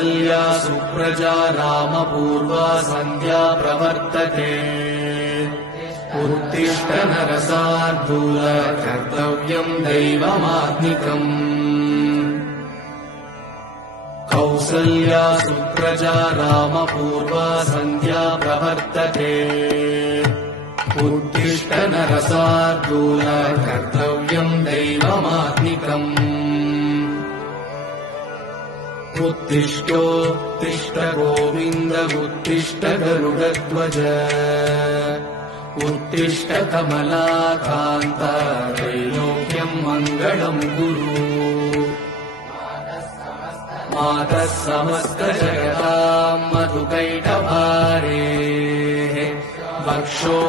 कौसल्या सुप्रजा रामपूर्वा सन्ध्या प्रवर्तते उत्तिष्ठ नरशार्दूल कर्तव्यम् दैवमात्मिकम् कौसल्या सुप्रजा रामपूर्वा सन्ध्या प्रवर्तते उत्तिष्ठ नरशार्दूल कर्तव्यम् दैवमात्मिकम् उत्तिष्ठोत्तिष्ठ गोविन्द उत्तिष्ठ गरुडध्वज उत्तिष्ठ कमलाकान्त त्रैलोक्यम् मङ्गलम् कुरु मातः समस्त जगताम् मधुकैटभारे वक्षो